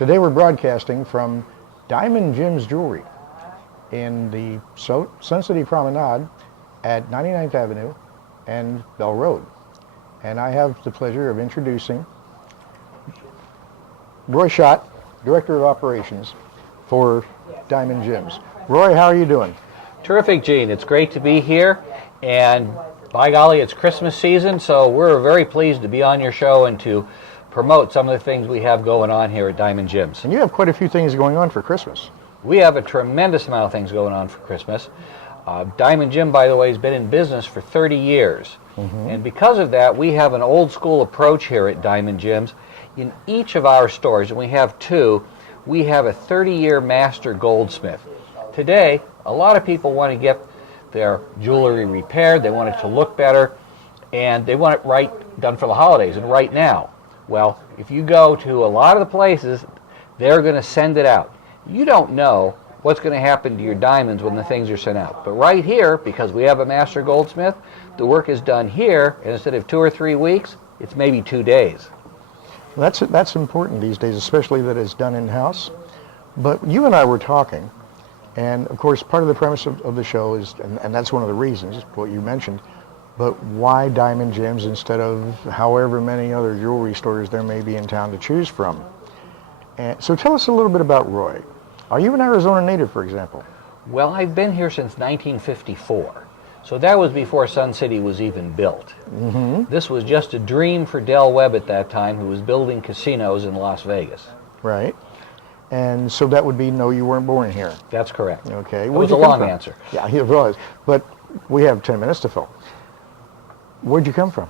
Today we're broadcasting from Diamond Jim's Jewelry in the Sun City Promenade at 99th Avenue and Bell Road. And I have the pleasure of introducing Roy Schott, Director of Operations for Diamond Jim's. Roy, how are you doing? Terrific, Gene. It's great to be here, and by golly, it's Christmas season, so we're very pleased to be on your show and to promote some of the things we have going on here at Diamond Jim's. And you have quite a few things going on for Christmas. We have a tremendous amount of things going on for Christmas. Diamond Jim, by the way, has been in business for 30 years. And because of that, we have an old school approach here at Diamond Jim's. In each of our stores, and we have two, we have a 30-year master goldsmith. Today, a lot of people want to get their jewelry repaired, they want it to look better, and they want it done for the holidays and right now. Well, if you go to a lot of the places, they're going to send it out. You don't know what's going to happen to your diamonds when the things are sent out. But right here, because we have a master goldsmith, the work is done here, and instead of 2 or 3 weeks, it's maybe 2 days. That's important these days, especially that it's done in-house. But you and I were talking, and of course part of the premise of the show is, and that's one of the reasons, what you mentioned, but why Diamond Jim's instead of however many other jewelry stores there may be in town to choose from. And so tell us a little bit about Roy. Are you an Arizona native, for example? Well, I've been here since 1954. So that was before Sun City was even built. This was just a dream for Del Webb at that time, who was building casinos in Las Vegas. Right. And so that would be, no, you weren't born here. That's correct. Okay. It was a long answer. Yeah, it was. But we have 10 minutes to fill. Where'd you come from?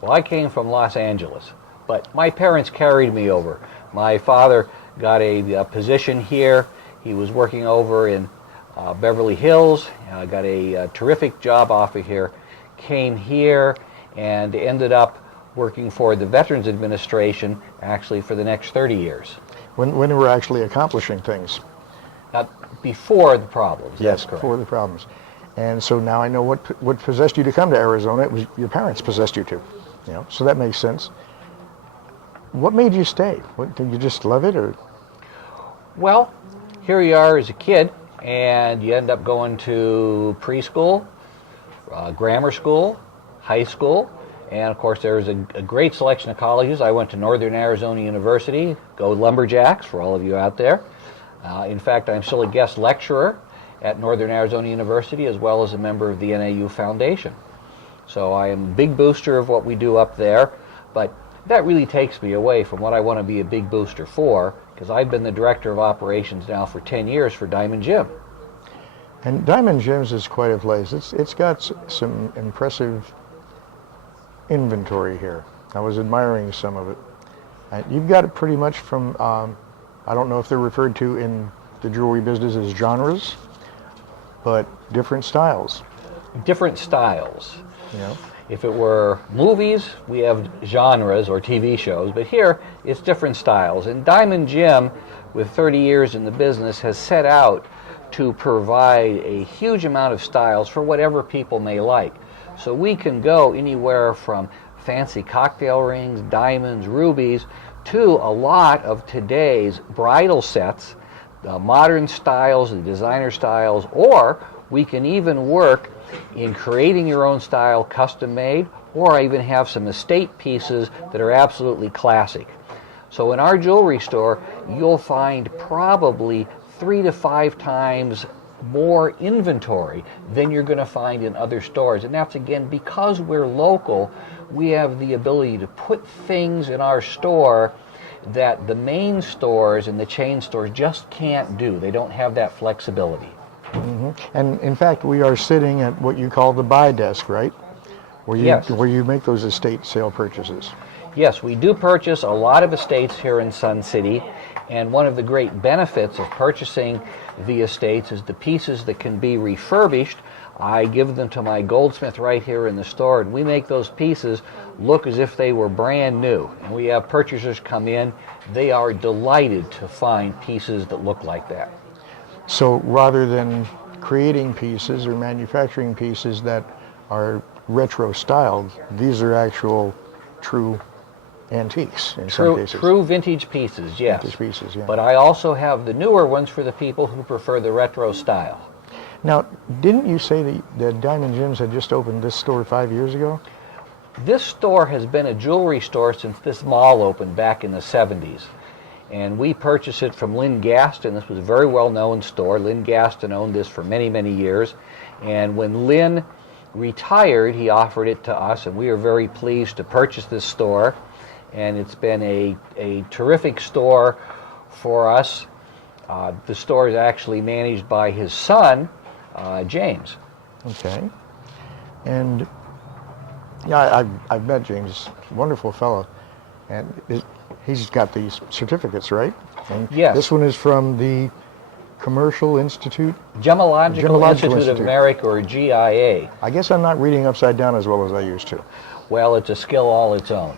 Well, I came from Los Angeles, but my parents carried me over. My father got a position here. He was working over in Beverly Hills, got a terrific job offer here, came here, and ended up working for the Veterans Administration actually for the next 30 years. When we were actually accomplishing things. Before the problems. Yes, that's correct. Before the problems. And so now I know what possessed you to come to Arizona. It was your parents possessed you to. You know, so that makes sense. What made you stay? Did you just love it, or? Well, here you are as a kid, and you end up going to preschool, grammar school, high school, and of course there's a great selection of colleges. I went to Northern Arizona University, go Lumberjacks for all of you out there. In fact, I'm still a guest lecturer at Northern Arizona University as well as a member of the NAU Foundation. So I am a big booster of what we do up there, but that really takes me away from what I want to be a big booster for, because I've been the Director of Operations now for 10 years for Diamond Jim. And Diamond Jim's is quite a place. It's got some impressive inventory here. I was admiring some of it. You've got it pretty much from, I don't know if they're referred to in the jewelry business as genres, but different styles. Different styles. Yeah. If it were movies, we have genres or TV shows, but here it's different styles. And Diamond Jim, with 30 years in the business, has set out to provide a huge amount of styles for whatever people may like. So we can go anywhere from fancy cocktail rings, diamonds, rubies, to a lot of today's bridal sets, the modern styles, the designer styles, or we can even work in creating your own style, custom made, or I even have some estate pieces that are absolutely classic. So in our jewelry store, you'll find probably 3 to 5 times more inventory than you're going to find in other stores. And that's, again, because we're local, we have the ability to put things in our store that the main stores and the chain stores just can't do. They don't have that flexibility. And in fact, we are sitting at what you call the buy desk, right? Yes. Where you make those estate sale purchases. Yes, we do purchase a lot of estates here in Sun City, and one of the great benefits of purchasing the estates is the pieces that can be refurbished. I give them to my goldsmith right here in the store, and we make those pieces look as if they were brand new. And we have purchasers come in. They are delighted to find pieces that look like that. So rather than creating pieces or manufacturing pieces that are retro styled, these are actual true antiques in some cases. True vintage pieces, yes. Vintage pieces, yeah. But I also have the newer ones for the people who prefer the retro style. Now, didn't you say that Diamond Gems had just opened this store 5 years ago? This store has been a jewelry store since this mall opened back in the 70s. And we purchased it from Lynn Gaston. This was a very well-known store. Lynn Gaston owned this for many, many years. And when Lynn retired, he offered it to us, and we are very pleased to purchase this store. And it's been a terrific store for us. The store is actually managed by his son, James. Okay. And yeah, I've met James, wonderful fellow, and he's got these certificates, right? And yes. This one is from the Commercial Institute? Gemological Institute of America, or GIA. I guess I'm not reading upside down as well as I used to. Well, it's a skill all its own.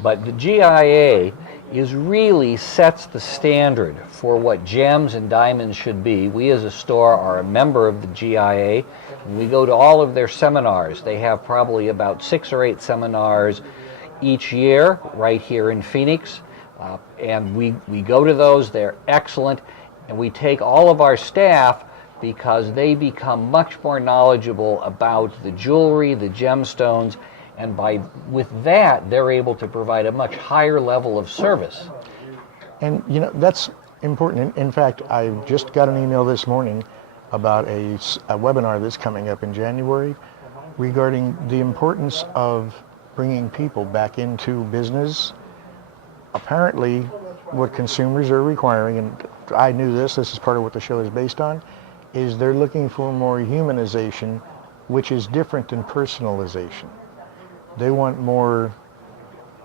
But the GIA really sets the standard for what gems and diamonds should be. We as a store are a member of the GIA, and we go to all of their seminars. They have probably about 6 or 8 seminars each year right here in Phoenix, and we go to those. They're excellent, and we take all of our staff because they become much more knowledgeable about the jewelry, the gemstones, and with that, they're able to provide a much higher level of service. And, you know, that's important. In fact, I just got an email this morning about a webinar that's coming up in January regarding the importance of bringing people back into business. Apparently, what consumers are requiring, and I knew this is part of what the show is based on, is they're looking for more humanization, which is different than personalization. They want more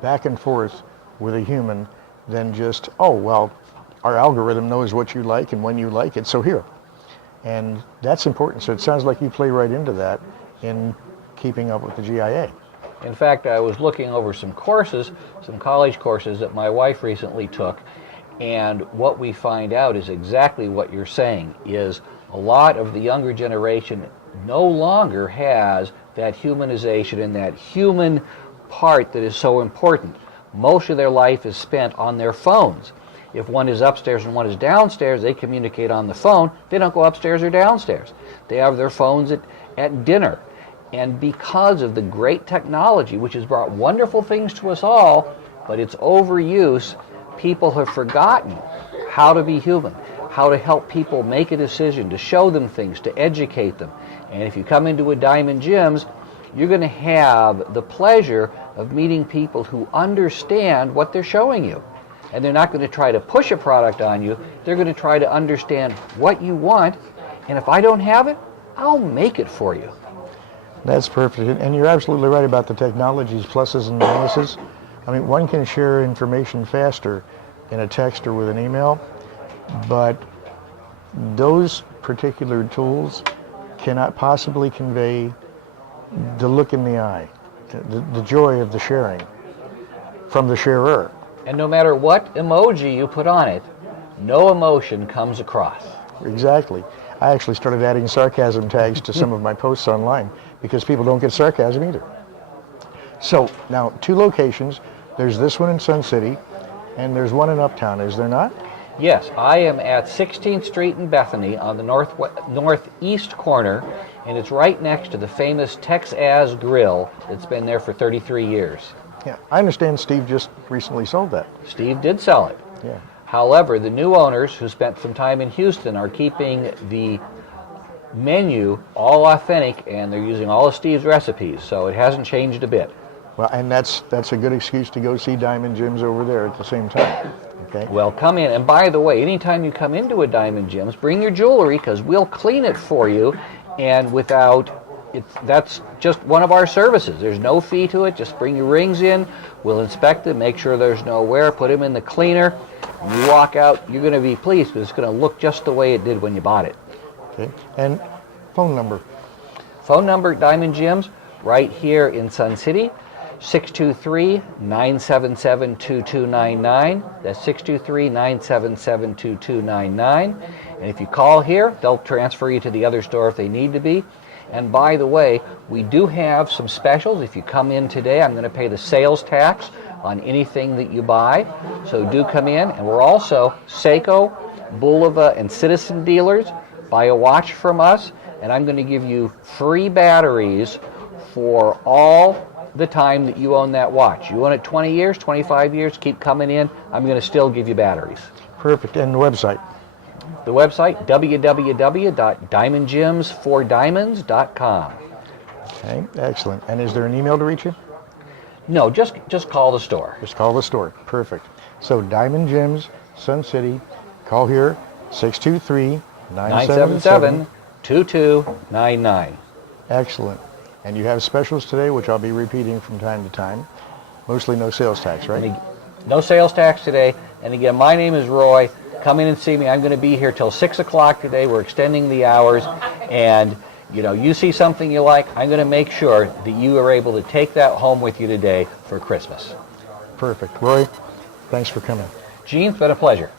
back and forth with a human than just, oh, well, our algorithm knows what you like and when you like it, so here. And that's important. So it sounds like you play right into that in keeping up with the GIA. In fact, I was looking over some courses, some college courses that my wife recently took, and what we find out is exactly what you're saying, is a lot of the younger generation no longer has that humanization and that human part that is so important. Most of their life is spent on their phones. If one is upstairs and one is downstairs, they communicate on the phone. They don't go upstairs or downstairs. They have their phones at dinner. And because of the great technology, which has brought wonderful things to us all, but its overuse, people have forgotten how to be human, how to help people make a decision, to show them things, to educate them. And if you come into a Diamond Gems, you're going to have the pleasure of meeting people who understand what they're showing you. And they're not going to try to push a product on you. They're going to try to understand what you want. And if I don't have it, I'll make it for you. That's perfect. And you're absolutely right about the technology's pluses and minuses. I mean, one can share information faster in a text or with an email, but those particular tools cannot possibly convey the look in the eye, the joy of the sharing from the sharer. And no matter what emoji you put on it, no emotion comes across. Exactly. I actually started adding sarcasm tags to some of my posts online because people don't get sarcasm either. So now 2 locations. There's this one in Sun City and there's one in Uptown, is there not? Yes, I am at 16th Street in Bethany on the northeast corner, and it's right next to the famous Texas Grill that's been there for 33 years. Yeah, I understand Steve just recently sold that. Steve did sell it. Yeah. However, the new owners who spent some time in Houston are keeping the menu all authentic, and they're using all of Steve's recipes, so it hasn't changed a bit. Well, and that's a good excuse to go see Diamond Gems over there at the same time. Okay. Well, come in, and by the way, anytime you come into a Diamond Gems, bring your jewelry because we'll clean it for you, and that's just one of our services. There's no fee to it. Just bring your rings in. We'll inspect them, make sure there's no wear, put them in the cleaner. When you walk out, you're going to be pleased because it's going to look just the way it did when you bought it. Okay. And phone number? Phone number, Diamond Gems, right here in Sun City, 623-977-2299. That's 623-977-2299. And if you call here, they'll transfer you to the other store if they need to be. And by the way, we do have some specials. If you come in today, I'm going to pay the sales tax on anything that you buy. So do come in. And we're also Seiko, Bulova, and Citizen dealers. Buy a watch from us, and I'm going to give you free batteries for all the time that you own that watch. You own it 20 years, 25 years, keep coming in. I'm going to still give you batteries. Perfect. And the website? The website, www.diamondgems4diamonds.com. Okay, excellent. And is there an email to reach you? No, just call the store. Just call the store. Perfect. So Diamond Gems, Sun City. Call here, 623-977. 977-2299. Excellent. And you have specials today, which I'll be repeating from time to time. Mostly no sales tax, right? No sales tax today. And again, my name is Roy. Come in and see me. I'm going to be here till 6 o'clock today. We're extending the hours. And, you see something you like, I'm going to make sure that you are able to take that home with you today for Christmas. Perfect. Roy, thanks for coming. Gene, it's been a pleasure.